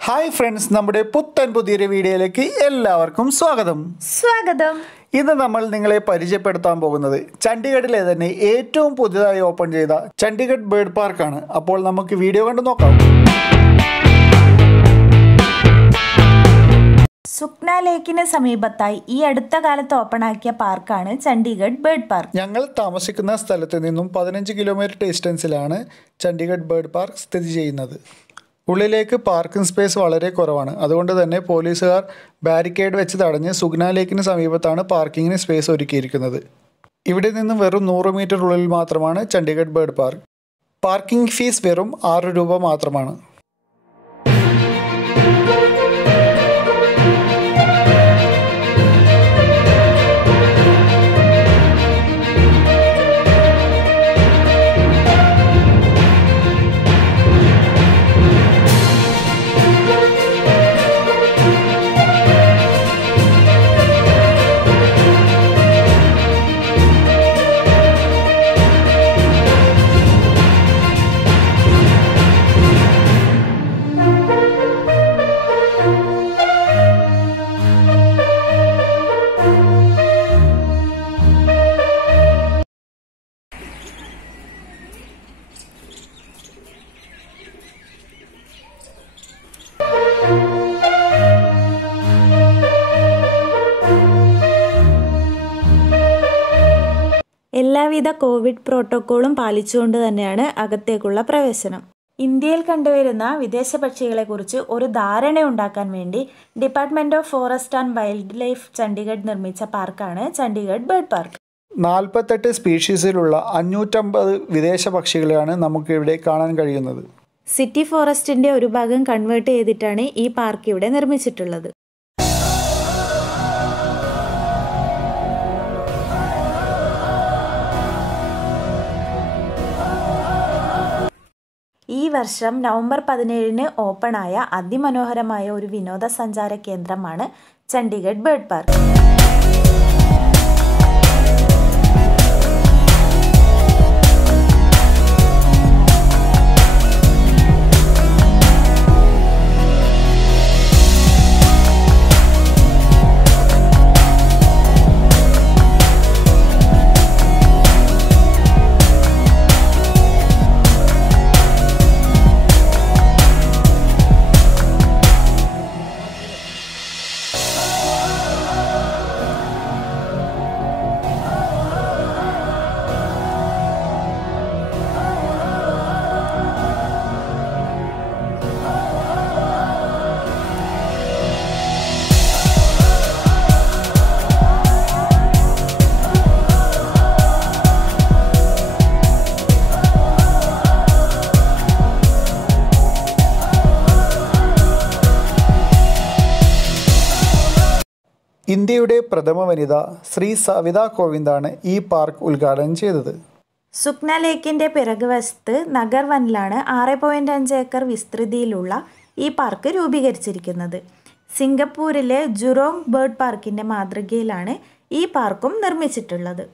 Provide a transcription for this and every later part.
Hi friends, നമ്മുടെ പുത്തൻ പുതിയൊരു വീഡിയോയിലേക്ക് എല്ലാവർക്കും സ്വാഗതം. ഇന്ന് നമ്മൾ നിങ്ങളെ പരിചയപ്പെടുത്താൻ പോകുന്നത് ചണ്ഡീഗഡിലെ തന്നെ ഏറ്റവും പുതിയതായി ഓപ്പൺ ചെയ്ത ചണ്ഡീഗഡ് ബേർഡ് പാർക്കാണ്. അപ്പോൾ നമുക്ക് വീഡിയോ കണ്ടു നോക്കാം. സുക്ന ലേക്കിന് സമീപത്തായി ഈ അടുത്ത കാലത്ത് ഓപ്പണാക്കിയ പാർക്കാണ് ചണ്ഡീഗഡ് ബേർഡ് പാർക്ക്. ഞങ്ങൾ താമസിക്കുന്ന സ്ഥലത്ത് നിന്നും 15 കിലോമീറ്റർ ഡിസ്റ്റൻസിലാണ് ചണ്ഡീഗഡ് ബേർഡ് പാർക്ക് സ്ഥിതി ചെയ്യുന്നത്. ഉള്ളിലേക്ക് പാർക്കിംഗ് സ്പേസ് വളരെ കുറവാണ്. അതുകൊണ്ട് തന്നെ പോലീസുകാർ ബാരിക്കേഡ് വെച്ച് തടഞ്ഞ് സുക്ന ലേക്കിന് സമീപത്താണ് പാർക്കിങ്ങിന് സ്പേസ് ഒരുക്കിയിരിക്കുന്നത്. ഇവിടെ നിന്നും വെറും 100 മീറ്റർ ഉള്ളിൽ മാത്രമാണ് Chandigarh bird park. Parking fees വെറും 6 രൂപ മാത്രമാണ്. എല്ലാവിധ കോവിഡ് പ്രോട്ടോക്കോളും പാലിച്ചുകൊണ്ട് തന്നെയാണ് അകത്തേക്കുള്ള പ്രവേശനം. ഇന്ത്യയിൽ കണ്ടുവരുന്ന വിദേശ പക്ഷികളെക്കുറിച്ച് ഒരു ധാരണയുണ്ടാക്കാൻ വേണ്ടി department of forest and wild life Chandigarh നിർമ്മിച്ച പാർക്കാണ് ചണ്ഡീഗഡ് ബേർഡ് പാർക്ക്. 48 സ്പീഷീസിലുള്ള 550 വിദേശ പക്ഷികളെയാണ് നമുക്കിവിടെ കാണാൻ കഴിയുന്നത്. സിറ്റി ഫോറസ്റ്റിന്റെ ഒരു ഭാഗം കൺവേർട്ട് ചെയ്തിട്ടാണ് ഈ പാർക്ക് ഇവിടെ നിർമ്മിച്ചിട്ടുള്ളത്. ഈ വർഷം നവംബർ 17 ഓപ്പണായ അതിമനോഹരമായ ഒരു വിനോദസഞ്ചാര കേന്ദ്രമാണ് ചണ്ഡീഗഡ് ബേർഡ് പാർക്ക്. ഇന്ത്യയുടെ പ്രഥമ വനിത ശ്രീ സവിത കോവിന്ദാണ് ഈ പാർക്ക് ഉദ്ഘാടനം ചെയ്തത്. സുക്ന ലേക്കിന്റെ പിറകുവശത്ത് നഗർ വനിലാണ് 6.5 ഏക്കർ വിസ്തൃതിയിലുള്ള ഈ പാർക്ക് രൂപീകരിച്ചിരിക്കുന്നത്. സിംഗപ്പൂരിലെ ജുറോങ് ബേർഡ് പാർക്കിന്റെ മാതൃകയിലാണ് ഈ പാർക്കും നിർമ്മിച്ചിട്ടുള്ളത്.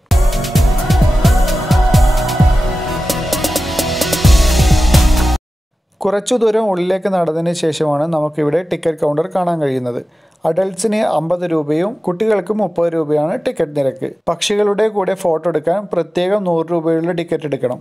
കുറച്ചു ദൂരം ഉള്ളിലേക്ക് നടന്നതിന് ശേഷമാണ് നമുക്കിവിടെ ടിക്കറ്റ് കൗണ്ടർ കാണാൻ കഴിയുന്നത്. അഡൾട്ട്സിന് 50 രൂപയും കുട്ടികൾക്ക് 30 രൂപയാണ് ടിക്കറ്റ് നിരക്ക്. പക്ഷികളുടെ കൂടെ ഫോട്ടോ എടുക്കാൻ പ്രത്യേകം 100 രൂപയുള്ള ടിക്കറ്റ് എടുക്കണം.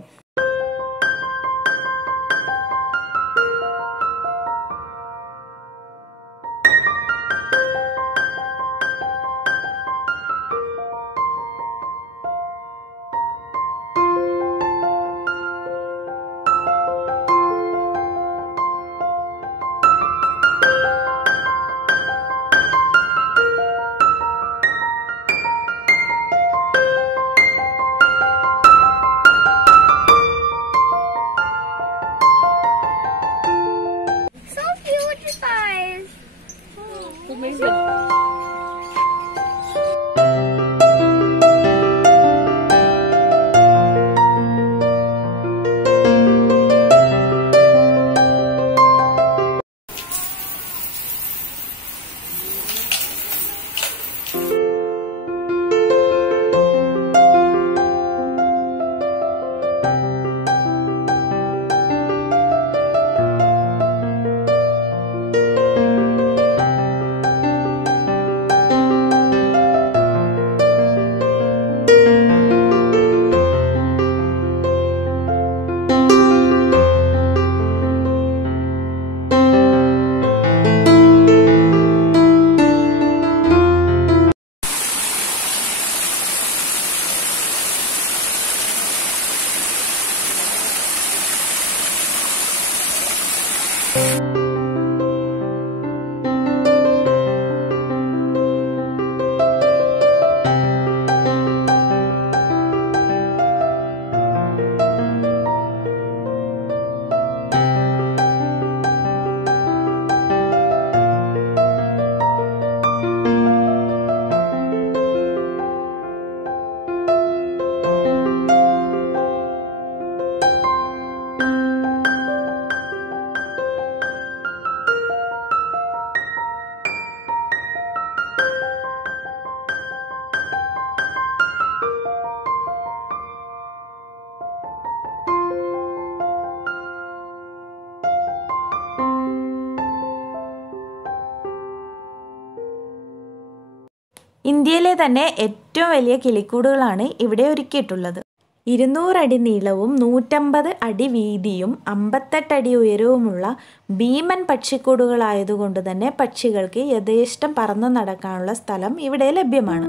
ഇന്ത്യയിലെ തന്നെ ഏറ്റവും വലിയ കിളിക്കൂടുകളാണ് ഇവിടെ ഒരുക്കിയിട്ടുള്ളത്. 200 അടി നീളവും 150 അടി വീതിയും 58 അടി ഉയരവുമുള്ള ഭീമൻ പക്ഷിക്കൂടുകളായതുകൊണ്ട് തന്നെ പക്ഷികൾക്ക് യഥേഷ്ടം പറന്നു നടക്കാനുള്ള സ്ഥലം ഇവിടെ ലഭ്യമാണ്.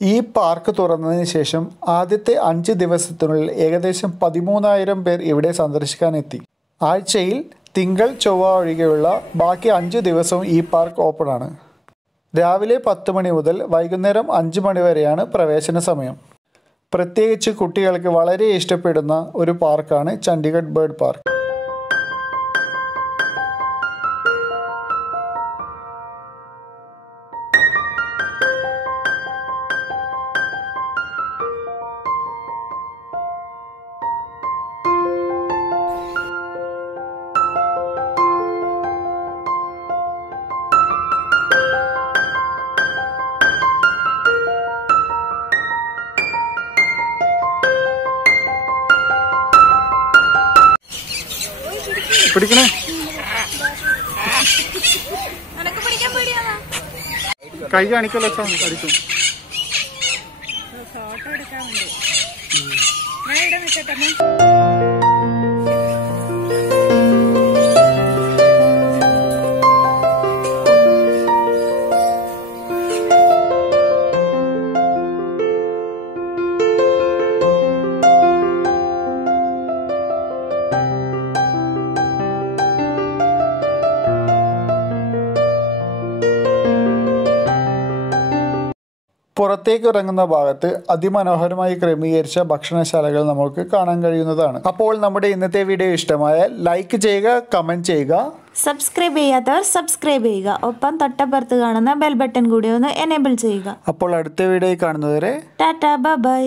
ഈ പാർക്ക് തുറന്നതിന് ശേഷം ആദ്യത്തെ 5 ദിവസത്തിനുള്ളിൽ ഏകദേശം 13,000 പേർ ഇവിടെ സന്ദർശിക്കാനെത്തി. ആഴ്ചയിൽ തിങ്കൾ ചൊവ്വ ഒഴികെയുള്ള ബാക്കി 5 ദിവസവും ഈ പാർക്ക് ഓപ്പണാണ്. രാവിലെ 10 മണി മുതൽ വൈകുന്നേരം 5 മണി വരെയാണ് പ്രവേശന സമയം. പ്രത്യേകിച്ച് കുട്ടികൾക്ക് വളരെ ഇഷ്ടപ്പെടുന്ന ഒരു പാർക്കാണ് ചണ്ഡീഗഡ് ബേർഡ് പാർക്ക്. പിടിക്കണേ, കൈ കാണിക്കല്ലോ, അടിക്കും. ഫോട്ടോ എടുക്കാൻ പുറത്തേക്ക് ഇറങ്ങുന്ന ഭാഗത്ത് അതിമനോഹരമായി ക്രമീകരിച്ച ഭക്ഷണശാലകൾ നമുക്ക് കാണാൻ കഴിയുന്നതാണ്. അപ്പോൾ നമ്മുടെ ഇന്നത്തെ വീഡിയോ ഇഷ്ടമായാൽ ലൈക്ക് ചെയ്യുക, കമൻറ്റ് ചെയ്യുക. സബ്സ്ക്രൈബ് ചെയ്യാത്തവർ സബ്സ്ക്രൈബ് ചെയ്യുക. ഒപ്പം തൊട്ടപ്പുറത്ത് കാണുന്ന ബെൽ ബട്ടൺ കൂടി ഒന്ന് എനേബിൾ ചെയ്യുക. അപ്പോൾ അടുത്ത വീഡിയോയിൽ കാണുന്നതുവരെ ടാറ്റാ, ബൈ.